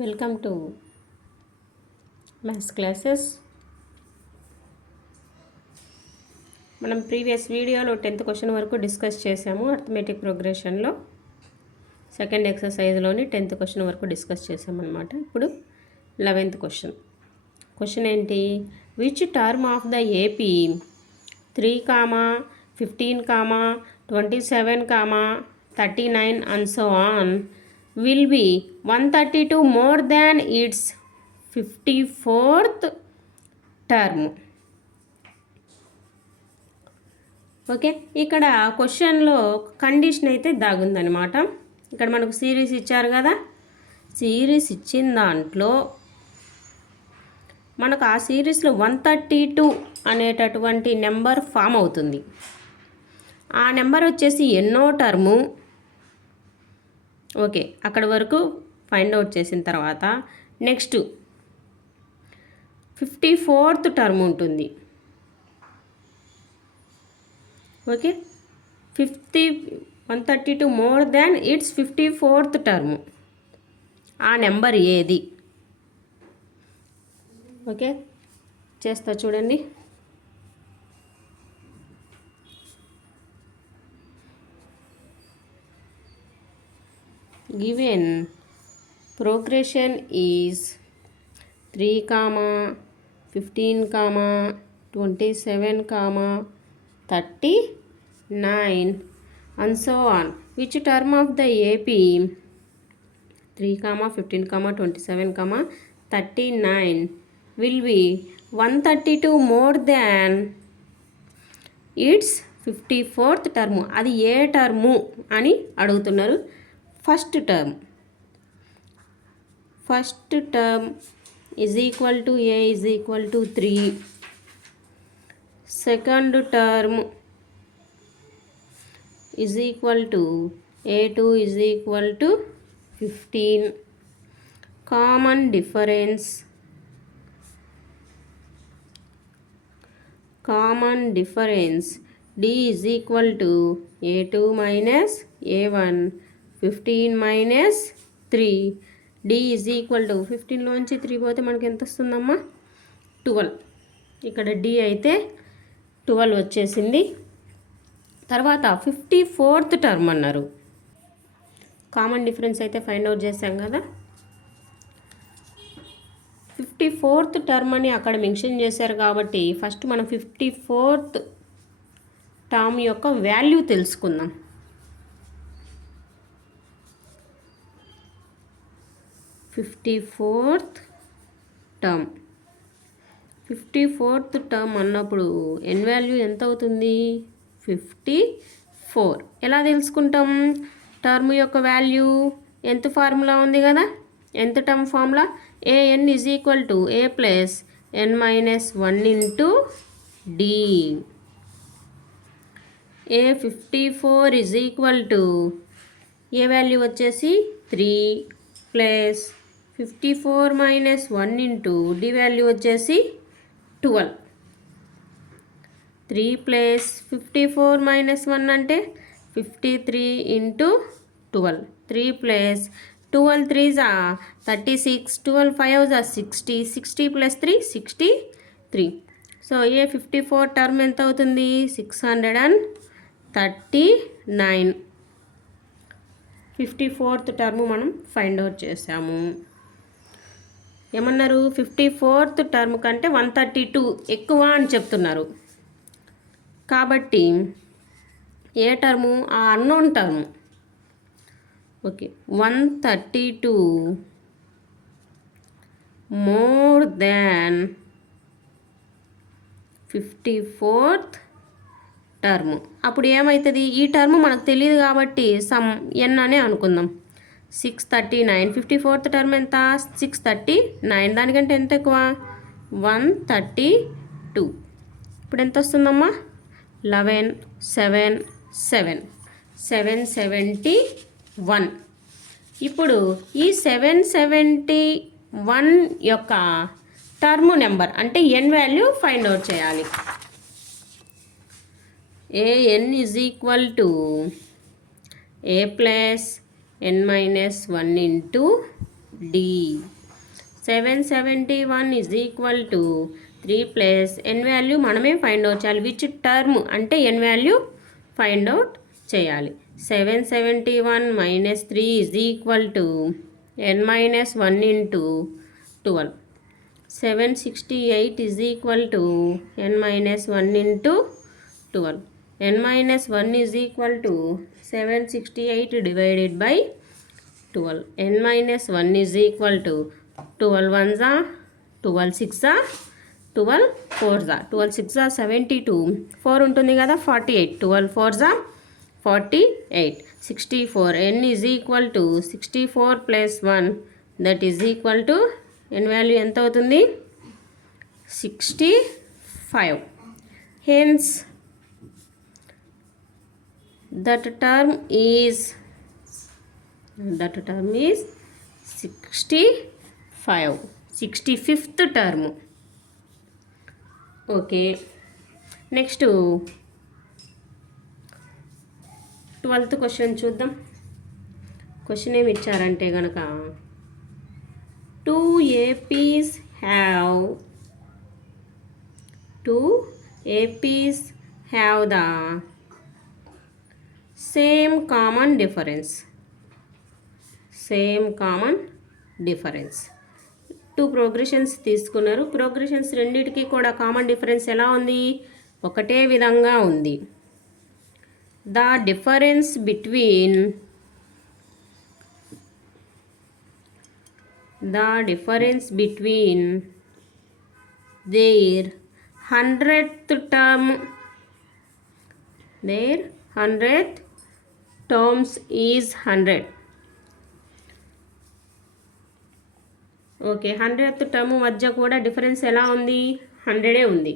Welcome to maths classes. మనం previous వీడియోలో 10th question వరకు డిస్కస్ చేసాము. అర్థమెటిక్ ప్రోగ్రెషన్లో సెకండ్ ఎక్సర్సైజ్లోని 10th క్వశ్చన్ వరకు డిస్కస్ చేసామన్నమాట. ఇప్పుడు 11th క్వశ్చన్ ఏంటి? Which term of the AP 3, 15, 27, 39 and so on will be 132 more than its 54th term. Okay, ఇక్కడ క్వశ్చన్లో కండిషన్ అయితే దాగుందనమాట. ఇక్కడ మనకు సిరీస్ ఇచ్చారు కదా, సిరీస్ ఇచ్చిన దాంట్లో మనకు ఆ సిరీస్లో 132 అనేటటువంటి నెంబర్ ఫామ్ అవుతుంది. ఆ నెంబర్ వచ్చేసి ఎన్నో టర్ము. ఓకే, అక్కడ వరకు ఫైండ్ అవుట్ చేసిన తర్వాత నెక్స్ట్ 54th టర్మ్ ఉంటుంది. Okay, 132 more than it's 54th term. ఆ నెంబర్ ఏది? ఓకే, చేస్తా చూడండి. Given progression is 3, 15, 27, 39 and so on. Which term of the AP 3, 15, 27, 39 will be 132 more than its 54th term. అది ఏ term అని అడుగుతున్నారు. First term is equal to a is equal to 3. Second term is equal to a2 is equal to 15. Common difference d is equal to a2 minus a1, 15 minus 3. d is equal to 15లోంచి 3 పోతే మనకి ఎంత వస్తుందమ్మా? 12. ఇక్కడ d అయితే 12 వచ్చేసింది. తర్వాత 54th term అన్నారు. Common difference అయితే ఫైండ్ అవుట్ చేసాం కదా. 54th టర్మ్ అని అక్కడ మెన్షన్ చేశారు కాబట్టి ఫస్ట్ మనం 54th టర్మ్ యొక్క వాల్యూ తెలుసుకుందాం. 54th టర్మ్ అన్నప్పుడు ఎన్ వాల్యూ ఎంత అవుతుంది? 54. ఎలా తెలుసుకుంటాం? టర్మ్ యొక్క వాల్యూ ఎంత ఫార్ములా ఉంది కదా, ఎంత term formula an is equal to a plus n minus 1 into d. a 54 is equal to a value వచ్చేసి 3 plus 54 minus 1 into the value వచ్చేసి 12. 3 ప్లస్ 54 మైనస్ 1 అంటే 53 into 12. 3 plus 12 3s are 36, 12 5s are 60, 60 plus 3 63. So A 54 term ఎంత అవుతుంది? 639. 54th term మనం find out చేసాము. ఏమన్నారు? 54th term కంటే 132 ఎక్కువ అని చెప్తున్నారు. కాబట్టి ఏ టర్ము? ఆ unknown term. Okay, 132 more than 54th term. అప్పుడు ఏమవుతుంది? ఈ టర్మ్ మనకు తెలియదు కాబట్టి సమ్ ఎన్ అనే అనుకుందాం. 639. 54th టర్మ్ ఎంత? 639. దానికంటే ఎంత ఎక్కువ? 132. ఇప్పుడు ఎంత వస్తుందమ్మా? 11 7 7 771. ఇప్పుడు ఈ 771 యొక్క టర్మ్ నెంబర్ అంటే ఎన్ వాల్యూ ఫైండ్ అవుట్ చేయాలి. an is equal to a plus n minus 1 into D. 771 is equal to 3 plus n value మనమే ఫైండ్ అవుట్ చేయాలి. విచ్ టర్మ్ అంటే n వాల్యూ ఫైండ్ అవుట్ చేయాలి. 771 minus 3 is equal to n minus 1 into 12. 768 is equal to n minus 1 into 12. n minus 1 is equal to 768 divided by 12. n minus 1 is equal to 12 ones are 12 6 are 12 4s are 12 6 are 72 4 ఉంటుంది కదా 48 12 4s are 48 64 n is equal to 64 plus 1 that is equal to n value ఎంత అవుతుంది 65. hence that term is 65 65th term. Okay next 12th question చూద్దాం. Question ఏమి ఇచ్చారంటే కనుక 2 APs have the same common difference. 2 progressions తీసుకున్నారు. Progressions రెండిటికి కూడా common difference ఎలా ఉంది ఒకటే విధంగా ఉంది. The difference between their 100th terms is 100. Okay 100th term మధ్య కూడా డిఫరెన్స్ ఎలా ఉంది 100 ఉంది.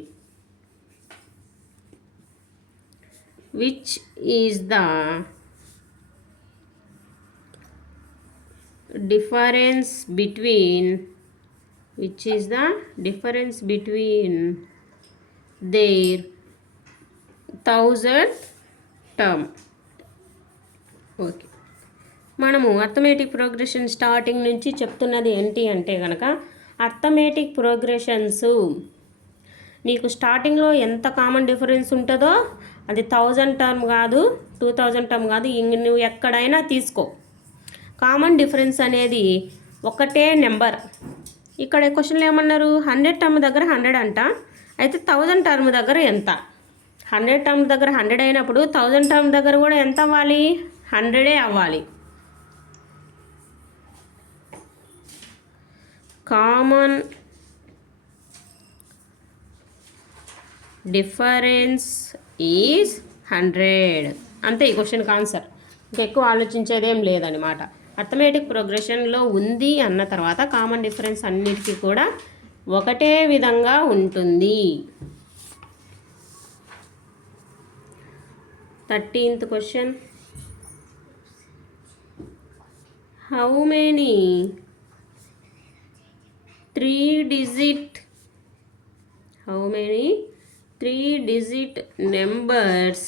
which is the difference between their 1000th term. Okay మనము అర్థమెటిక్ ప్రోగ్రెషన్ స్టార్టింగ్ నుంచి చెప్తున్నది ఏంటి అంటే కనుక అర్థమెటిక్ ప్రోగ్రెషన్స్ నీకు స్టార్టింగ్లో ఎంత కామన్ డిఫరెన్స్ ఉంటుందో అది 1000 టర్మ్ కాదు 2000 టర్మ్ కాదు నువ్వు ఎక్కడైనా తీసుకో. కామన్ డిఫరెన్స్ అనేది ఒకటే నెంబర్. ఇక్కడ క్వశ్చన్లో ఏమన్నారు 100 టర్మ్ దగ్గర 100 అంట. అయితే 1000 టర్మ్ దగ్గర ఎంత 100 టర్మ్ దగ్గర 100 అయినప్పుడు 1000 టర్మ్ దగ్గర కూడా ఎంత అవ్వాలి 100 అవ్వాలి. కామన్ డిఫరెన్స్ ఈజ్ 100 అంతే ఈ క్వశ్చన్కి ఆన్సర్. ఇంకెక్కువ ఆలోచించేదేం లేదనమాట. అర్థమెటిక్ ప్రోగ్రెషన్లో ఉంది అన్న తర్వాత కామన్ డిఫరెన్స్ అన్నిటికీ కూడా ఒకటే విధంగా ఉంటుంది. 13th question how many 3-digit numbers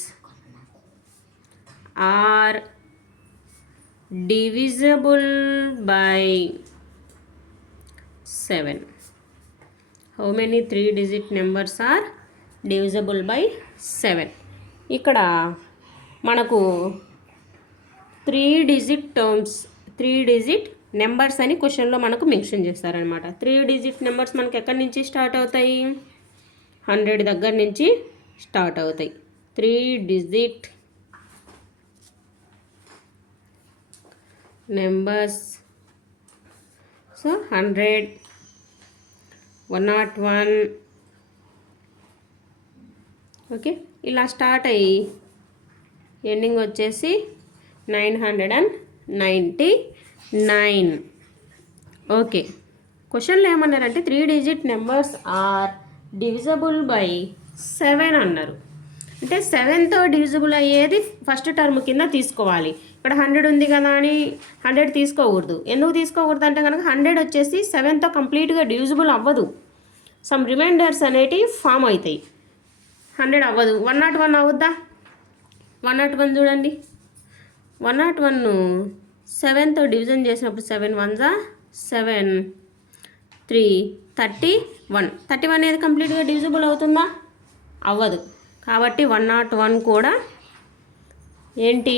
are divisible by 7? How many 3-digit numbers are divisible by 7? ఇక్కడ మనకు 3-digit నెంబర్స్ అని క్వశ్చన్లో మనకు మెన్షన్ చేస్తారనమాట. 3-digit నెంబర్స్ మనకు ఎక్కడి నుంచి స్టార్ట్ అవుతాయి 100 దగ్గర నుంచి స్టార్ట్ అవుతాయి. 3-digit నెంబర్స్ సో 100 101 ఓకే ఇలా స్టార్ట్ అయ్యి ఎండింగ్ వచ్చేసి 999. ఓకే క్వశ్చన్లో ఏమన్నారంటే 3-digit numbers are divisible by 7 అన్నారు. అంటే 7తో డివిజిబుల్ అయ్యేది ఫస్ట్ టర్మ్ కింద తీసుకోవాలి. ఇక్కడ 100 ఉంది కదా అని 100 తీసుకోకూడదు. ఎందుకు తీసుకోకూడదు అంటే కనుక 100 వచ్చేసి 7తో కంప్లీట్గా డివిజిబుల్ అవ్వదు. సమ్ రిమైండర్స్ అనేటివి ఫామ్ అవుతాయి. 100 అవ్వదు. 101 అవుద్దా 101 చూడండి 101 7తో డివిజన్ చేసినప్పుడు 7 1s 7 3 31. 31 అనేది కంప్లీట్గా డివిజిబుల్ అవుతుందా? అవ్వదు. కాబట్టి 101 కూడా ఏంటి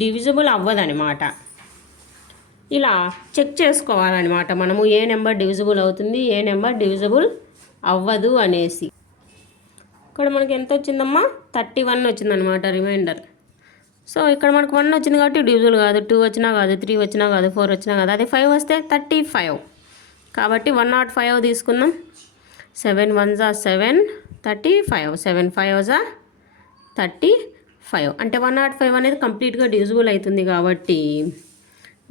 డివిజిబుల్ అవ్వదనమాట. ఇలా చెక్ చేసుకోవాలన్నమాట మనము ఏ నెంబర్ డివిజిబుల్ అవుతుంది, ఏ నెంబర్ డివిజిబుల్ అవ్వదు అనేసి. ఇక్కడ మనకి ఎంత వచ్చిందమ్మా? 31 వచ్చిందనమాట రిమైండర్. సో ఇక్కడ మనకు 1 వచ్చింది కాబట్టి డివిజిబుల్ కాదు, 2 వచ్చినా కాదు, 3 వచ్చినా కాదు, 4 వచ్చినా కాదు. అదే 5 వస్తే 35. కాబట్టి 105 తీసుకుందాం. 7 1 7 35, 7 5 35. అంటే 105 అనేది కంప్లీట్గా డివిజిబుల్ అవుతుంది. కాబట్టి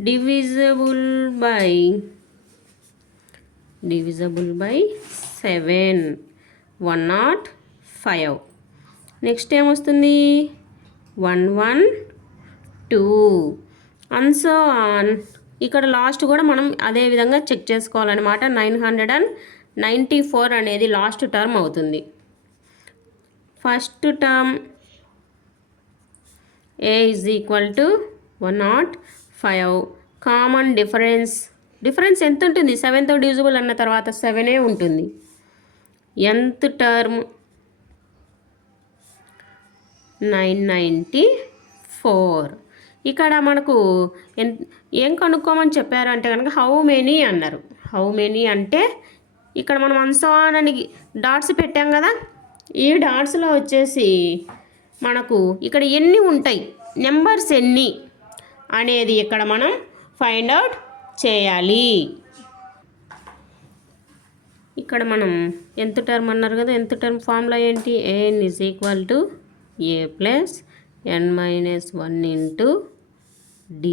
డివిజిబుల్ బై 7 105. నెక్స్ట్ ఏమొస్తుంది? 112 అండ్ సో ఆన్. ఇక్కడ లాస్ట్ కూడా మనం అదే విధంగా చెక్ చేసుకోవాలన్నమాట. 994 అనేది లాస్ట్ టర్మ్ అవుతుంది. First term a is equal to 105. Common difference ఎంత ఉంటుంది? 7తో డివిజిబుల్ అన్న తర్వాత 7 ఉంటుంది. nth term 994. ఇక్కడ మనకు ఏం కనుక్కోమని చెప్పారు అంటే కనుక హౌ మెనీ అన్నారు. హౌ మెనీ అంటే ఇక్కడ మనం అన్సాన్ అని డాట్స్ పెట్టాం కదా, ఈ డాట్స్లో వచ్చేసి మనకు ఇక్కడ ఎన్ని ఉంటాయి, నెంబర్స్ ఎన్ని అనేది ఇక్కడ మనం ఫైండ్ అవుట్ చేయాలి. ఇక్కడ మనం ఎంత టర్మ్ అన్నారు కదా, ఎంత టర్మ్ ఫార్ములా ఏంటి? an is equal to a plus n minus 1 into d.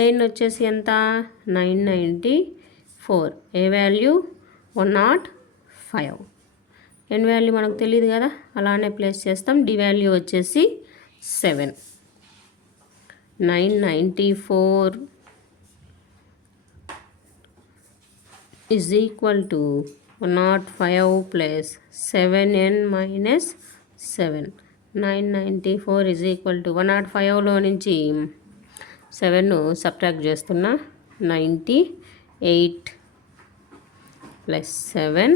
an వచ్చేసి ఎంత? 994. ఏ వాల్యూ? 105. n వాల్యూ మనకు తెలియదు కదా, అలానే ప్లేస్ చేస్తాం. d వాల్యూ వచ్చేసి 7. 994 is equal to 105 plus 7n minus 7. 994 is equal to 105లో నుంచి 7ను సబ్ట్రాక్ట్ చేస్తున్నా. 98 ప్లస్ 7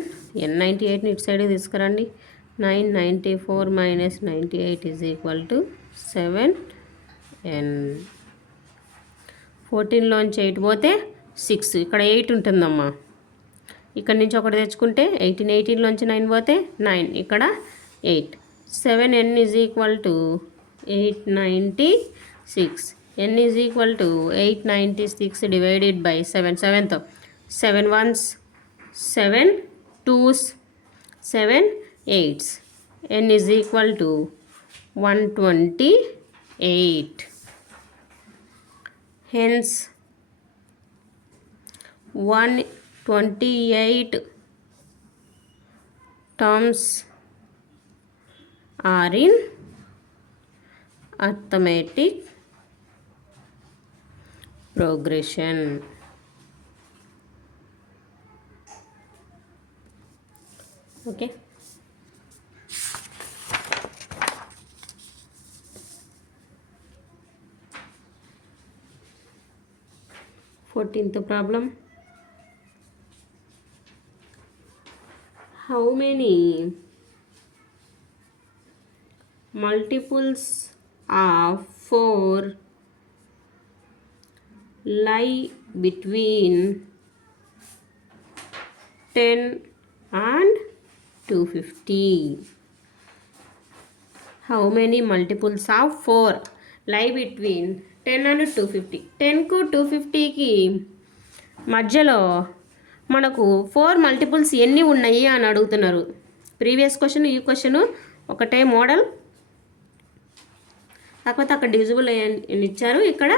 n98ని ఇటు సైడ్ తీసుకురండి. 994 minus 98 is equal to 7n. 14లోంచి 8 పోతే 6. ఇక్కడ 8 ఉంటుందమ్మా. ఇక్కడ నుంచి ఒకటి తెచ్చుకుంటే 18లోంచి 9 పోతే 9. ఇక్కడ 8. 7n is equal to 896. n is equal to 896 divided by 7. 7తో 7 1s 7 2s 7 8s. n is equal to 128. Hence 128 terms are in arithmetic progression. Okay. Fourteenth problem. How many multiples of 4 lie between 10 and 250? How many multiples of 4 lie between 10 and 250? 10కు 250కి మధ్యలో మనకు 4 multiples ఎన్ని ఉన్నాయి అని అడుగుతున్నారు. Previous question ఈ question ఒకటే model, కాకపోతే అక్కడ డివిజిబుల్ అని ఇచ్చారు, ఇక్కడ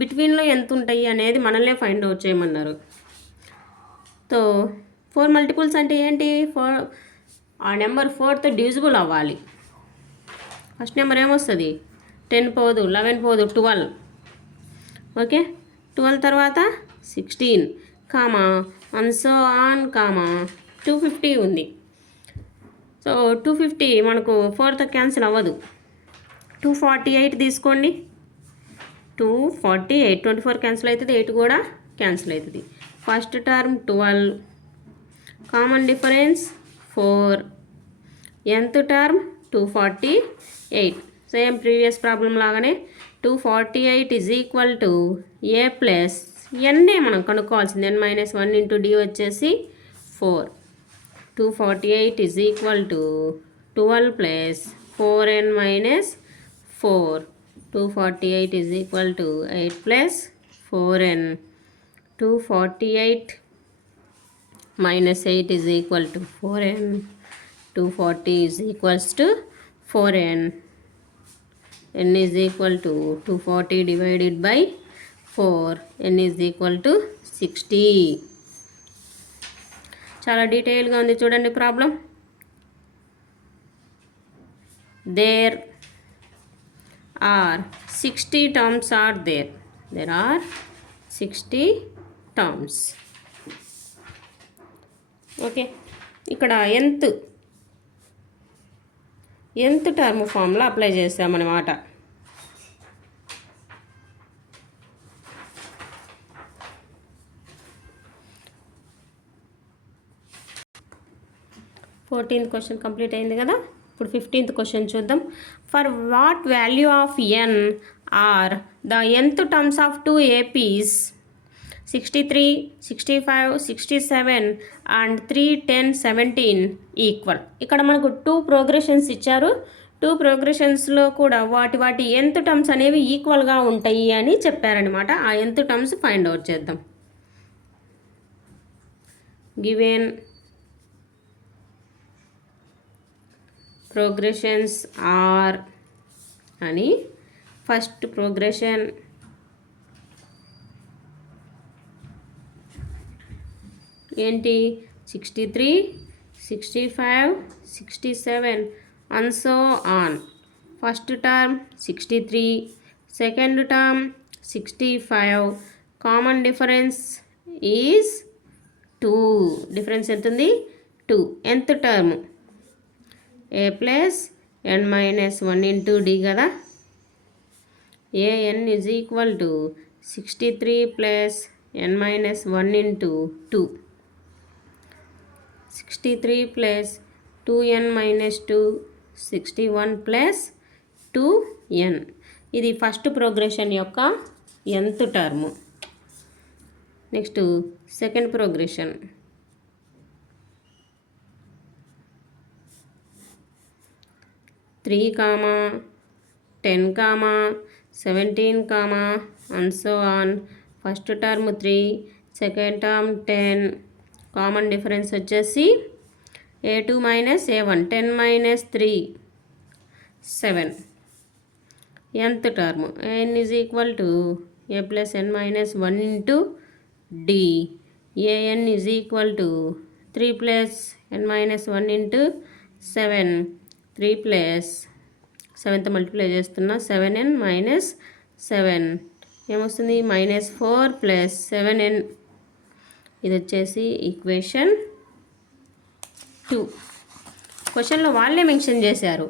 బిట్వీన్లో ఎంత ఉంటాయి అనేది మనల్నే ఫైండ్ అవుట్ చేయమన్నారు. సో 4 మల్టిపుల్స్ అంటే ఏంటి? ఆ నెంబర్ 4తో డివిజిబుల్ అవ్వాలి. ఫస్ట్ నెంబర్ ఏమొస్తుంది? 10 పోదు, 11 పోదు, 12. ఓకే, 12 తర్వాత 16 comma and so on comma 250 ఉంది. సో 250 మనకు 4తో క్యాన్సిల్ అవ్వదు. 248 తీసుకోండి. 248 24 క్యాన్సిల్ అవుతుంది, 8 కూడా క్యాన్సిల్ అవుతుంది. First term 12, common difference 4, nth term 248. Same previous problem లాగానే 248 is equal to A plus ఎన్నే మనం కనుక్కోవాల్సింది. n-1 ఇంటూ డి వచ్చేసి 4. 248 is equal to 12 plus 4n-4. 248 is equal to 8 plus 4n. 248 minus 8 is equal to 4n. 240 is equals to 4n. n is equal to 240 divided by 4. n is equal to 60. చాలా డీటెయిల్గా ఉంది చూడండి problem. There are 60 terms are there. There are 60 terms. Okay, ఇక్కడ nth term formula apply చేసామన్నమాట. Fourteenth question complete అయింది కదా. ఇప్పుడు 15th question చూద్దాం. For what value of n are the nth terms of 2 APs 63, 65, 67 and 3, 10, 17 equal. ఇక్కడ మనకు 2 progressions ఇచ్చారు. 2 ప్రోగ్రెషన్స్లో కూడా వాటి nth టర్మ్స్ అనేవి ఈక్వల్గా ఉంటాయి అని చెప్పారనమాట. ఆ nth టర్మ్స్ ఫైండ్ అవుట్ చేద్దాం. గివెన్ ప్రోగ్రెషన్స్ ఆర్ అని ఫస్ట్ ప్రోగ్రెషన్ ఏంటి 63, 65, 67 and so on. First term 63, second term 65, common difference is 2. Difference ఎంత ఉంది? 2. nth టర్మ్ ఏ ప్లస్ n-1 ఇంటూ డి కదా. an is equal to 63 plus n-1 into 2. 63 plus 2n-2 61 plus 2n. ఇది first progression యొక్క nth term. Next second progression 3, 10, 17 and so on. First term 3, second term 10, common difference వచ్చేసి a2 minus a1 10 minus 3 7. nth term n is equal to a plus n-1 into d. an is equal to 3 plus n-1 into 7. 3 plus 7తో multiply చేస్తున్నా 7n minus 7 ఏమొస్తుంది? -4 plus 7n. ఇది వచ్చేసి equation 2. క్వశ్చన్లో వాళ్ళే mention చేశారు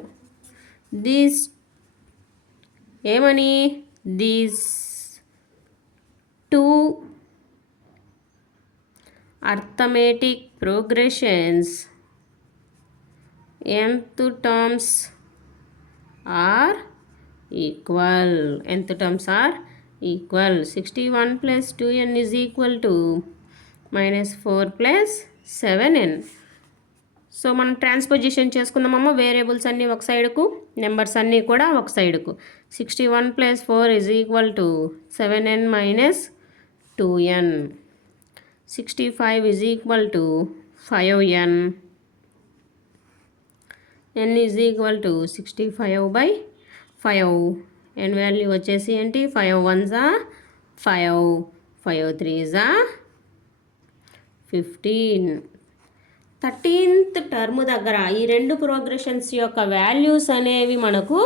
these ఏమని, these 2 arithmetic progressions nth terms are equal. nth terms are equal. 61 plus 2n is equal to -4 plus 7n. So మనం ట్రాన్స్పోజిషన్ చేసుకుందామమ్మ. వేరియబుల్స్ అన్నీ ఒక సైడ్కు, నెంబర్స్ అన్నీ కూడా ఒక సైడ్కు. 61 plus 4 is equal to 7n minus 2n. 65 is equal to 5n. n is equal to 65/5. n value వచ్చేసి ఏంటి? 5 1s 5, 5 3s 15. 13th టర్మ్ దగ్గర ఈ రెండు ప్రోగ్రెషన్స్ యొక్క వాల్యూస్ అనేవి మనకు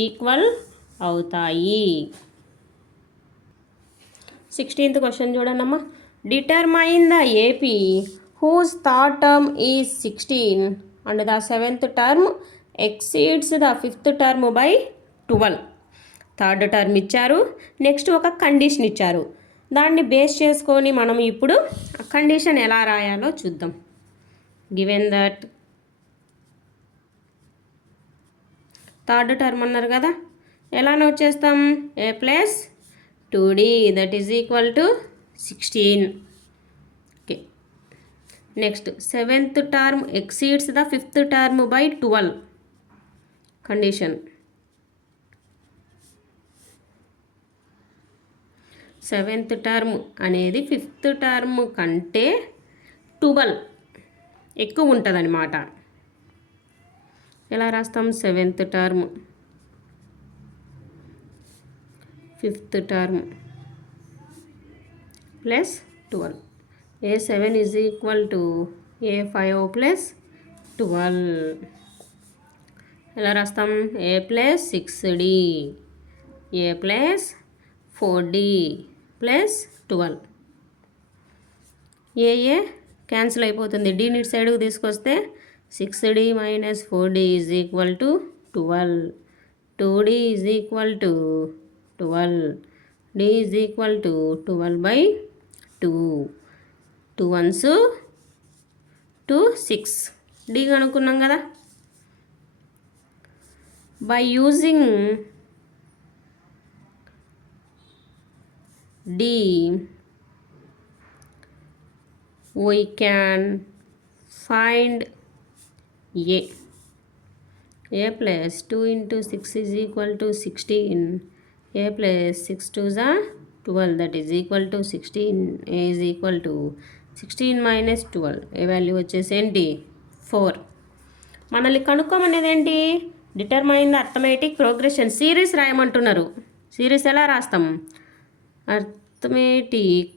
ఈక్వల్ అవుతాయి. 16th క్వశ్చన్ చూడండమ్మా. Determine the AP whose third term is 16 and the 7th term exceeds the 5th term by 12. Third term ఇచ్చారు. నెక్స్ట్ ఒక కండిషన్ ఇచ్చారు. దాన్ని బేస్ చేసుకొని మనం ఇప్పుడు కండిషన్ ఎలా రాయాలో చూద్దాం. గివెన్ దట్ థర్డ్ టర్మ్ అన్నారు కదా, ఎలా నోట్ చేస్తాం? a plus 2d that is equal to 16. Okay, next seventh term exceeds the fifth term by 12 condition. Seventh term అనేది ఫిఫ్త్ టర్మ్ కంటే 12 ఎక్కువ ఉంటుంది అన్నమాట. ఎలా రాస్తాం? Seventh term fifth term plus 12. a7 is equal to a5 plus 12. ఎలా రాస్తాం? a plus 6d a plus 4d plus 12. A cancel అయిపోతుంది. d నీటి సైడ్కి తీసుకొస్తే 6d minus 4d is equal to 12. 2d is equal to 12. d is equal to 12 by 2. 2 1s 2 6. d కనుక్కున్నాం కదా. By using d we can find a plus 2 into 6 is equal to 16. a plus 6 2s are 12 that is equal to 16. a is equal to 16 minus 12. a value వచ్చేసి ఏంటి? 4. మనల్ని కనుక్కోమనేది ఏంటి? Determine the arithmetic progression. Series రాయమంటున్నారు. Series ఎలా రాస్తాం? Arithmetic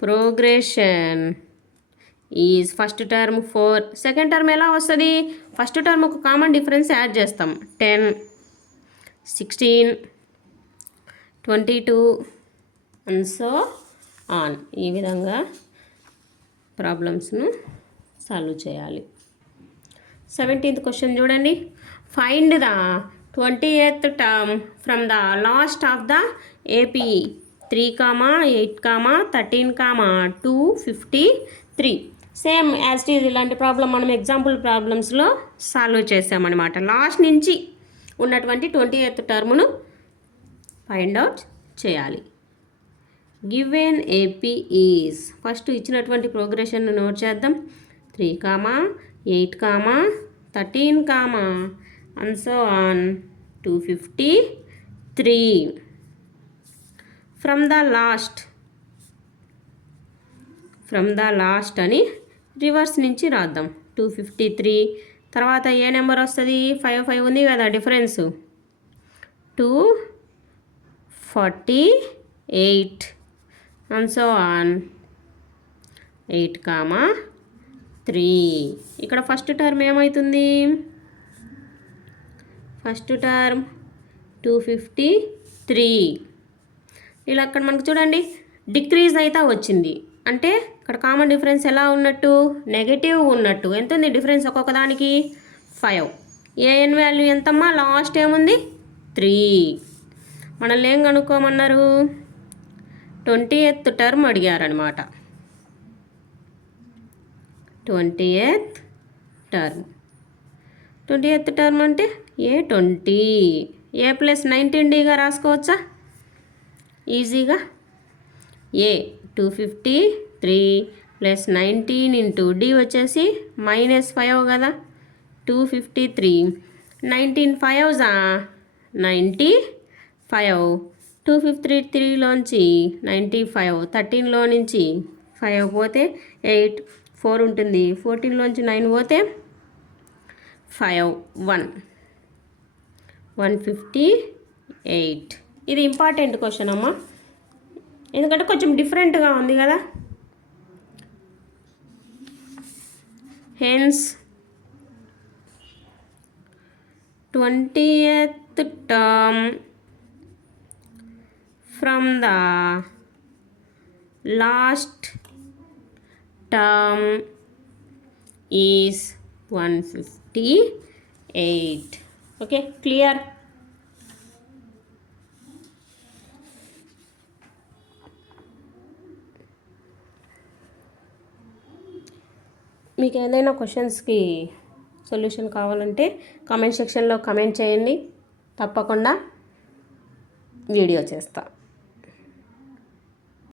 progression is first term 4, second term ఎలా వస్తుంది? ఫస్ట్ టర్మ్ ఒక కామన్ డిఫరెన్స్ యాడ్ చేస్తాం. 10 16 22 అండ్ సో ఆన్. ఈ విధంగా ప్రాబ్లమ్స్ను సాల్వ్ చేయాలి. 17th క్వశ్చన్ చూడండి. Find the 20th term from the last of the AP 3, 8, 13, 253. Same as it is ఇలాంటి problem మనం ఎగ్జాంపుల్ ప్రాబ్లమ్స్లో సాల్వ్ చేసామన్నమాట. లాస్ట్ నుంచి ఉన్నటువంటి 20th టర్మ్ను ఫైండ్ అవుట్ చేయాలి. గివెన్ ఏపీ ఈజ్, ఫస్ట్ ఇచ్చినటువంటి ప్రోగ్రెషన్ను నోట్ చేద్దాం. 3, 8, 13, and so on 253. From the last అని reverse నుంచి రాద్దాం. 253 తర్వాత ఏ నెంబర్ వస్తుంది? 5 ఉంది కదా డిఫరెన్స్. 248 and so on 8, 3. ఇక్కడ ఫస్ట్ టర్మ్ ఏమవుతుంది? First term 253. ఇలా అక్కడ మనకు చూడండి డిక్రీజ్ అయితే వచ్చింది. అంటే ఇక్కడ కామన్ డిఫరెన్స్ ఎలా ఉన్నట్టు? నెగటివ్ ఉన్నట్టు. ఎంత ఉంది డిఫరెన్స్ ఒక్కొక్క దానికి? 5. ఏఎన్ వాల్యూ ఎంతమ్మా? లాస్ట్ ఏముంది? 3. మనల్ని ఏం కనుక్కోమన్నారు? 20th term అడిగారనమాట. 20th టర్మ్ అంటే A20. a ప్లస్ 19dగా రాసుకోవచ్చా ఈజీగా? a 253 ప్లస్ 19 ఇంటూ d వచ్చేసి -5 కదా. 253 19 5s 95. 253లోంచి 95, 13లో నుంచి 5 పోతే 8, 4 ఉంటుంది. 14లోంచి 9 పోతే 5, 158. ఇది ఇంపార్టెంట్ క్వశ్చన్ అమ్మా, ఎందుకంటే కొంచెం డిఫరెంట్గా ఉంది కదా. Hence 20th term from the last term is 158. Okay, clear? మీకు ఏదైనా క్వశ్చన్స్కి సొల్యూషన్ కావాలంటే కామెంట్ సెక్షన్లో కామెంట్ చేయండి, తప్పకుండా వీడియో చేస్తా.